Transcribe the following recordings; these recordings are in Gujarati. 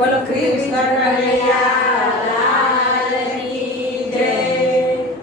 બોલો કૃષ્ણ કનૈયા લાલ કી જય.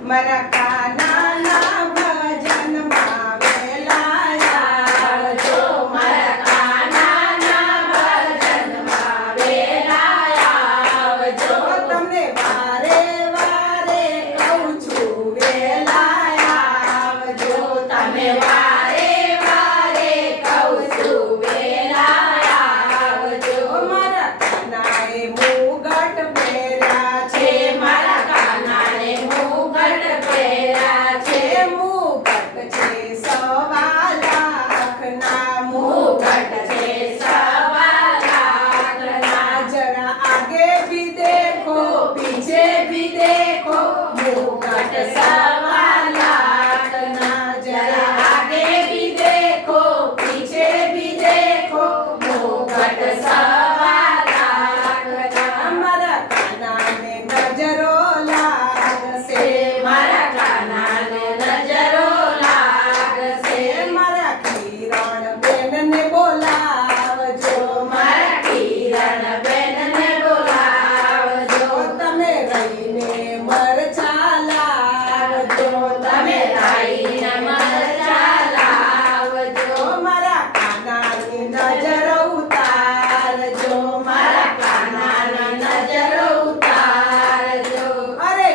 મારા કાનાના ભજનમાં વેલા આવજો, મારા કાનાના ભજનમાં વેલા આવજો. તમને વારે વારે કહું છું વેલા આવજો, તમે વારે વારે કહું છું વેલા આવજો. મારા કાનાએ મુગટ પહેર્યા છે, મારા કાનાએ મુગટ પહેર્યા છે. મુગટ છે સવા લાખના, મુગટ છે સવા લાખના. જરા આગે ભી દેખો પીછે ભી દેખો, મુગટ સવા લાખના. જરા આગે ભી દેખો પીછે ભી દેખો, મુગટ સવા લાખના. મારા કાનાને નજરો લાગશે, મારા કાનાને નજરો લાગશે. મારા કિરણ બેનને બોલાવજો, મારા કિરણ બેનને બોલાવજો. તમે રહીને મરચા લાવજો, તમે રહીને મરચા લાવજો. મારા કાનાની નજર ઉતારજો, મારા કાનાની નજર ઉતારજો. અરે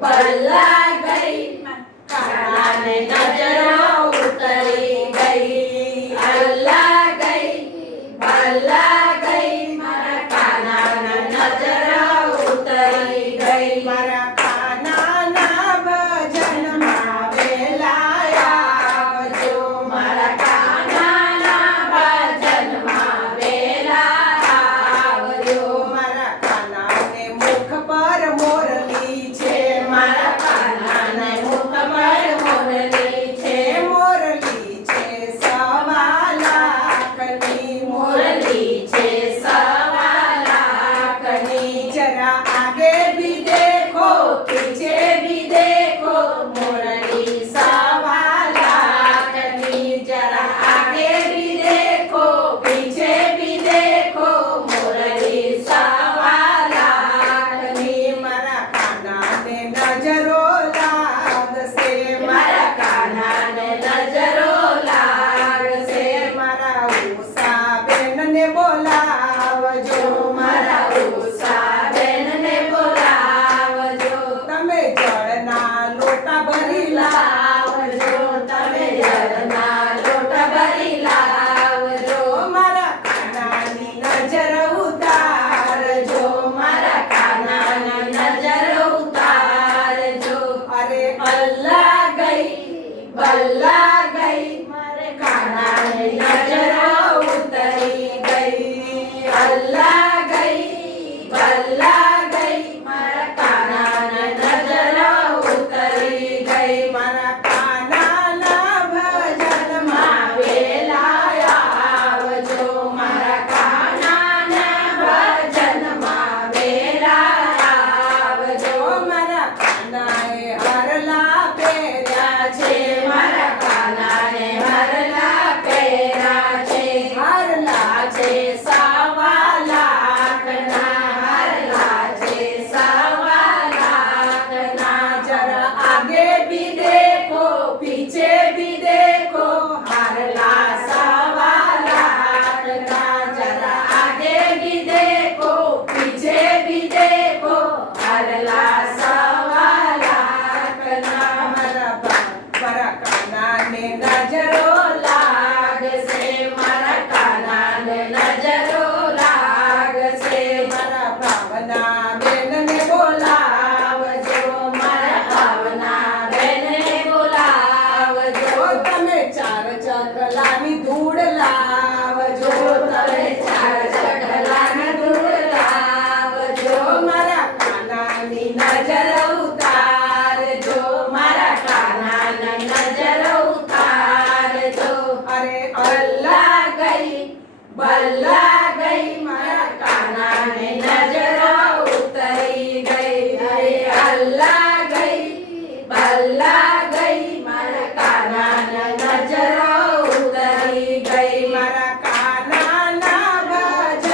બલ્લા ગઈ કાનાને નજરો ઉતરી ગઈ. અલ્લા ગઈ મારા કાનાના નજરો ઉતરી ગઈ. મારા કાનાના ભજનમાં વેલા આવજો, મારા કાનાના ભજનમાં વેલા આવજો. મારા કાનાને મુખ પર મોરલી છે, મારા કાનાને મુખ પર મોરલી છે. મોરલી છે સવા લાખની, મોરલી છે સવા લાખની. જરા આગે ભી દેખો પીછે ભી દેખો, મોરલી સવા લાખની. જરા આગે ભી દેખો પીછે ભી દેખો, મોરલી સવા લાખની. મારા કાનાને નજરો લાગશે, મારા કાનાને નજરો લાગશે. મારા ઉષા બેનને બોલાવજો, મારા ઉષા બેનને બોલાવજો. તમે જળના લોટા ભરી લાવજો, તમે જળના લોટા ભરી લાવજો. મારા કાનાની નજર ઉતારજો, મારા કાનાની નજર ઉતારજો. અરે અલ્લા ગઈ મારે કાનાની નજર ઉતરી ગઈ. અલ્લા ગઈ મારા કાનાની નજર ઉતરી ગઈ. મારા કાનાના ભજનમાં વેલા આવજો, મારા કાનાના ભજનમાં વેલા આવજો. મારા કાનાએ હરલા પહેર્યા છે, મારા કાનાએ હરલા પહેર્યા છે. હરલા છે સવા લાખના, હરલા છે સવા લાખના. જરા આગે ભી દેખો પીછે ભી દેખો, હરલા સવા લાખના. જરા આગે ભી દેખો પીછે ભી દેખો, હરલા સવા લાખના. મારા કાનાને નજરો લાગશે, મારા કાનાને નજરો લાગશે. મારા ભાવના બેનને બોલાવજો, મારા ભાવના બેનને બોલાવજો. તમે ચાર ચકલાની ધૂળ લાવજો, તમે ચાર ચકલાની ધૂળ લાવજો. મારા કાનાની નજર ઉતારજો, મારા કાનાની નજર ઉતારજો. અરે અલ્લા ગઈ મારા કાનાને નજર ઉતરી ગઈ. અરે અલ્લા ગઈ મારા કાનાના નજર ઉતરી ગઈ. મારા કાનાના ભજન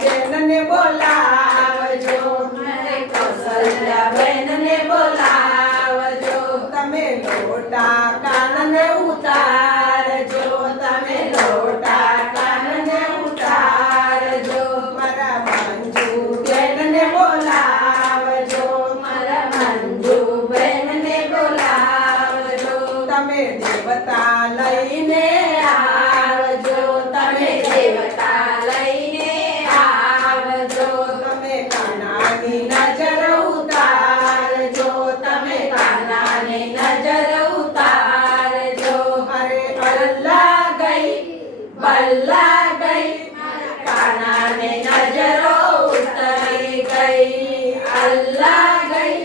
બેનને બોલાવજો મારે કૌશલ્યાબેનને બોલાવજો તમે લોટા કાનને ઉતારજો તમે લોટા કાનને ઉતારજો મારા મંજુબેનને બોલાવજો મારા મંજુબેનને બોલાવજો તમે દેવતા લઈને આવજો તમે દેવતા લઈને આવજો તમે કાનાની નજર ઉતારજો તમે કાનાની નજર ઉતારજો અરે બલ્લા ગઈ બલ્લા ગઈ મારા કાનાને નજરો ઉતરી ગઈ અલ્લાહ ગઈ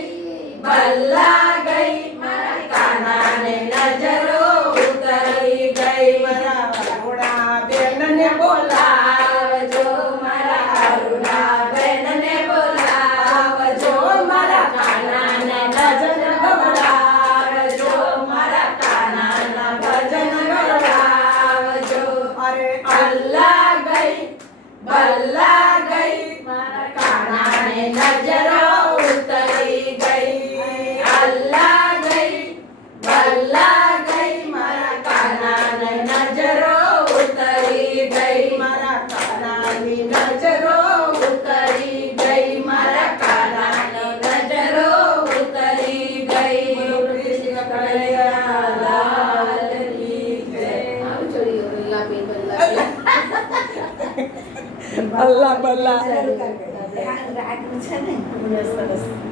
બલ્લા ગઈ મારા કાનાને નજરો ઉતરી ગઈ મારા અરુણા બેનને બોલાવજો મારા અરુણાબેનને બોલાવજો મારા કાનાને ભજન ગવડાવજો મારા કાનાના ભજન ગવડાવજો અરે અલ્લાહ ગઈ બલ્લા ગઈ મારા કાનાને નજરો ઉતરી ગઈ અલ્લાહ ગઈ બલ્લા ગઈ મારા કાનાને નજરો ઉતરી ગઈ મારા કાનાની નજરો ઉતરી ગઈ મારા કાનાની નજરો ઉતરી ગઈ કૃષ્ણ કનૈયાલાલ કી જય આવજો અલ્લાહ બી બલ્લા અલ્લાહ બલ્લા સરસ